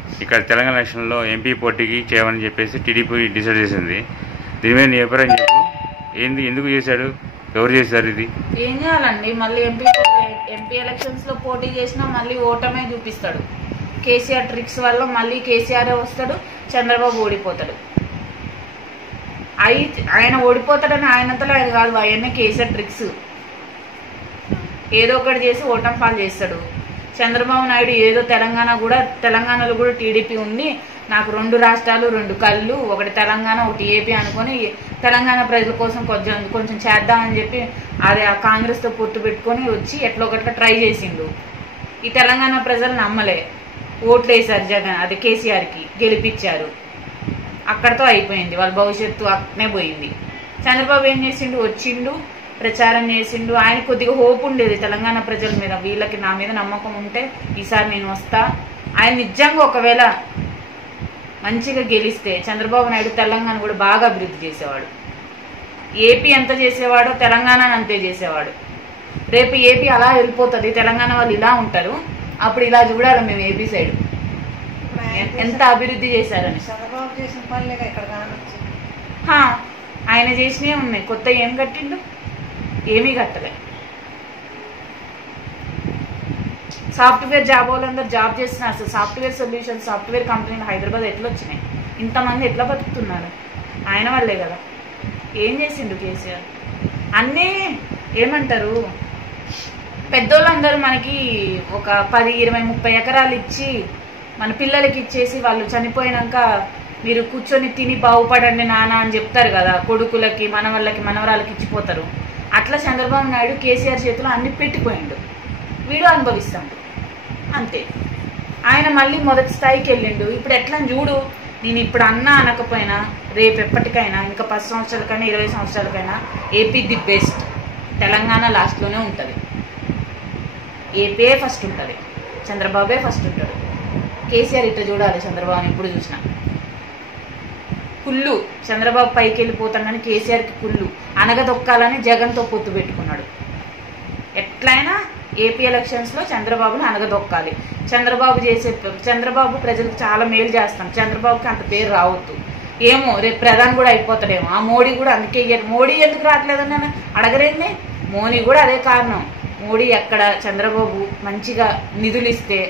ఇక్కడ తెలంగాణ ఎలక్షన్లో ఎంపీ పోటీకి చేయమని చెప్పేసి టీడీపీ డిసైడ్ చేసింది. దీని మీద నీ అభిప్రాయం చెప్పు. ఏంది, ఎందుకు చేశాడు, ఎవరు చేశారు ఇది? ఏం చేయాలండి, మళ్ళీ ఎంపీ ఎలక్షన్స్ లో పోటీ చేసినా మళ్ళీ ఓటమే చూపిస్తాడు. కేసీఆర్ ట్రిక్స్ వల్ల మళ్ళీ కేసీఆర్ వస్తాడు, చంద్రబాబు ఓడిపోతాడు. ఆయన ఓడిపోతాడని ఆయనంతలో ఆయన కాదు, అవన్నీ కేసీఆర్ ట్రిక్స్. ఏదో ఒకటి చేసి ఓటమి పాలు చేస్తాడు. చంద్రబాబు నాయుడు ఏదో తెలంగాణలో కూడా టీడీపీ ఉంది, నాకు 2 రాష్ట్రాలు 2 కళ్ళు, ఒకటి తెలంగాణ ఒకటి ఏపీ అనుకొని తెలంగాణ ప్రజల కోసం కొంచెం చేద్దామని చెప్పి అది ఆ కాంగ్రెస్తో పొత్తు పెట్టుకొని వచ్చి ఎట్లా ఒకట్లా ట్రై చేసిండు. ఈ తెలంగాణ ప్రజలు నమ్మలే, ఓట్లు వేశారు జగన్, అది కేసీఆర్కి గెలిపించారు. అక్కడితో అయిపోయింది, వాళ్ళ భవిష్యత్తు అక్కనే పోయింది. చంద్రబాబు ఏం చేసిండు, వచ్చిండు, ప్రచారం చేసిండు. ఆయన కొద్దిగా హోప్ ఉండేది తెలంగాణ ప్రజల మీద, వీళ్ళకి నా మీద నమ్మకం ఉంటే ఈసారి నేను వస్తా. ఆయన నిజంగా ఒకవేళ మంచిగా గెలిస్తే చంద్రబాబు నాయుడు తెలంగాణ కూడా బాగా అభివృద్ధి చేసేవాడు. ఏపీ ఎంత చేసేవాడో తెలంగాణ అంతే చేసేవాడు. రేపు ఏపీ అలా వెళ్ళిపోతుంది, తెలంగాణ వాళ్ళు ఇలా ఉంటారు, అప్పుడు ఇలా చూడాలి మేము ఏపీ సైడ్ ఎంత అభివృద్ధి చేశారని. ఆయన చేసినవి ఉన్నాయి, కొత్త ఏం కట్టిండు, ఏమీ కట్టలే. సాఫ్ట్వేర్ జాబ్ వాళ్ళందరూ జాబ్ చేస్తున్నారు. అసలు సాఫ్ట్వేర్ సొల్యూషన్, సాఫ్ట్వేర్ కంపెనీలు హైదరాబాద్ ఎట్లా వచ్చినాయి, ఇంతమంది ఎట్లా బతుకుతున్నారు, ఆయన వాళ్ళే కదా. ఏం చేసిండు కేసీఆర్? అన్నీ ఏమంటారు, పెద్దోళ్ళందరూ మనకి ఒక 10, 20, 30 ఎకరాలు ఇచ్చి మన పిల్లలకి ఇచ్చేసి వాళ్ళు చనిపోయినాక మీరు కూర్చొని తిని బాగుపడండి నాన్న అని చెప్తారు కదా, కొడుకులకి మనవళ్ళకి మనవరాలకి ఇచ్చిపోతారు. అట్లా చంద్రబాబు నాయుడు కేసీఆర్ చేతిలో అన్ని పెట్టిపోయిండు, వీడు అనుభవిస్తాడు అంతే. ఆయన మళ్ళీ మొదటి స్థాయికి వెళ్ళిండు. ఇప్పుడు ఎట్లా చూడు, నేను ఇప్పుడు అన్నా అనకపోయినా రేపు ఎప్పటికైనా ఇంకా 10 సంవత్సరాలకైనా 20 సంవత్సరాలకైనా ఏపీ ది బెస్ట్, తెలంగాణ లాస్ట్లోనే ఉంటుంది. ఏపీ ఫస్ట్ ఉంటుంది, చంద్రబాబే ఫస్ట్ ఉంటాడు. కేసీఆర్ ఇట్లా చూడాలి, చంద్రబాబుని ఇప్పుడు చూసినా కుళ్ళు. చంద్రబాబు పైకి వెళ్ళిపోతాడని కేసీఆర్కి కుళ్ళు, అనగదొక్కాలని జగన్తో పొత్తు పెట్టుకున్నాడు. ఎట్లయినా ఏపీ ఎలక్షన్స్లో చంద్రబాబుని అనగదొక్కాలి. చంద్రబాబు ప్రజలకు చాలా మేలు చేస్తాం, చంద్రబాబుకి అంత పేరు రావద్దు. ఏమో రేపు ప్రధాని కూడా అయిపోతాడేమో, ఆ మోడీ కూడా అందుకే. మోడీ ఎందుకు రావట్లేదని నేను అడగరేంది, మోడీ కూడా అదే కారణం. మోడీ ఎక్కడ చంద్రబాబు మంచిగా నిధులు ఇస్తే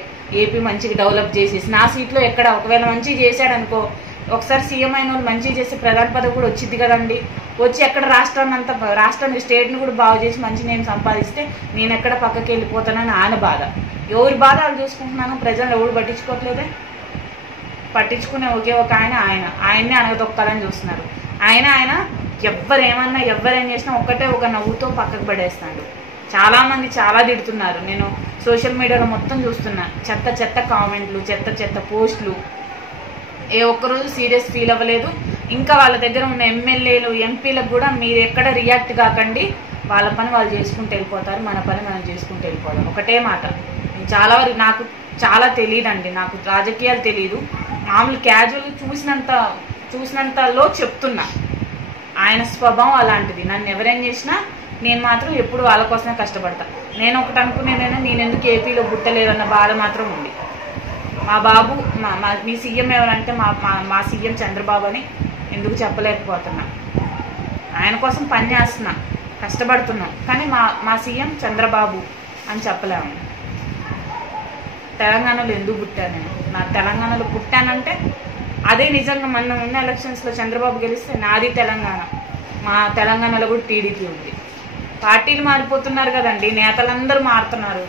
ఏపీ మంచిగా డెవలప్ చేసేసి నా సీట్లో ఎక్కడ ఒకవేళ మంచిగా చేశాడనుకో, ఒకసారి సీఎం అయిన వాళ్ళు మంచిగా చేసి ప్రధాన పదవి కూడా వచ్చింది కదండి, వచ్చి ఎక్కడ రాష్ట్రాన్ని స్టేట్ని కూడా బాగు చేసి మంచి నేను సంపాదిస్తే నేను ఎక్కడ పక్కకి వెళ్ళిపోతానని ఆయన బాధ. ఎవరి బాధ వాళ్ళు చూసుకుంటున్నాను, ప్రజలు ఎవరు పట్టించుకోవట్లేదే. పట్టించుకునే ఒకే ఒక ఆయన్నే అనగదొక్కాలని చూస్తున్నారు. ఆయన ఎవరేమన్నా ఎవరేం చేసినా ఒక్కటే ఒక నవ్వుతో పక్కకు పడేస్తాడు. చాలామంది చాలా తిడుతున్నారు, నేను సోషల్ మీడియాలో మొత్తం చూస్తున్నా. చెత్త కామెంట్లు, చెత్త పోస్టులు. ఏ ఒక్కరోజు సీరియస్ ఫీల్ అవ్వలేదు. ఇంకా వాళ్ళ దగ్గర ఉన్న ఎమ్మెల్యేలు ఎంపీలకు కూడా మీరు ఎక్కడ రియాక్ట్ కాకండి, వాళ్ళ పని వాళ్ళు చేసుకుంటూ వెళ్ళిపోతారు, మన పని మనం చేసుకుంటూ వెళ్ళిపోదాం. ఒకటే మాట. చాలా వరకు నాకు చాలా తెలియదండి, నాకు రాజకీయాలు తెలియదు, మామూలు క్యాజువల్ చూసినంతలో చెప్తున్నా. ఆయన స్వభావం అలాంటిది. నన్ను ఎవరేం చేసినా నేను మాత్రం ఎప్పుడు వాళ్ళ కోసమే కష్టపడతా. నేను ఒకటి అనుకునేదైనా నేను ఎందుకు ఏపీలో పుట్టలేదన్న బాధ మాత్రం ఉంది. మా బాబు మీ సీఎం ఎవరంటే మా సీఎం చంద్రబాబు అని ఎందుకు చెప్పలేకపోతున్నా. ఆయన కోసం పని చేస్తున్నా, కష్టపడుతున్నాం, కానీ మా సీఎం చంద్రబాబు అని చెప్పలేము. తెలంగాణలో ఎందుకు పుట్టాను నేను, నా తెలంగాణలో పుట్టానంటే అదే నిజంగా మొన్న ఉన్న ఎలక్షన్స్లో చంద్రబాబు గెలిస్తే నాది తెలంగాణ. మా తెలంగాణలో కూడా టీడీపీ ఉంది. పార్టీలు మారిపోతున్నారు కదండి, నేతలందరూ మారుతున్నారు.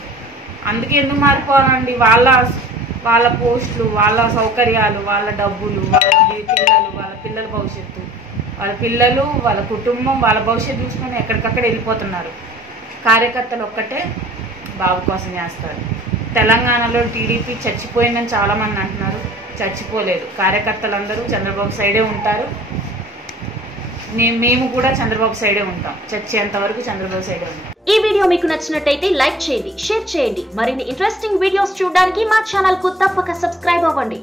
అందుకే ఎందుకు మారిపోవాలండి, వాళ్ళ పోస్టులు, వాళ్ళ సౌకర్యాలు, వాళ్ళ డబ్బులు, వాళ్ళ పిల్లలు, వాళ్ళ పిల్లల భవిష్యత్తు, వాళ్ళ పిల్లలు, వాళ్ళ కుటుంబం, వాళ్ళ భవిష్యత్తు చూసుకొని ఎక్కడికక్కడ వెళ్ళిపోతున్నారు. కార్యకర్తలు ఒక్కటే బాబు కోసం చేస్తారు. తెలంగాణలో టీడీపీ చచ్చిపోయిందని చాలామంది అంటున్నారు, చచ్చిపోలేదు. కార్యకర్తలందరూ చంద్రబాబు సైడే ఉంటారు, మేము కూడా చంద్రబాబు సైడే ఉంటాం, చచ్చేంత వరకు చంద్రబాబు సైడే ఉంటాం. ఈ వీడియో మీకు నచ్చినట్టయితే లైక్ చేయండి, షేర్ చేయండి. మరిన్ని ఇంట్రెస్టింగ్ వీడియోస్ చూడడానికి మా ఛానల్ కు తప్పక సబ్స్క్రైబ్ అవ్వండి.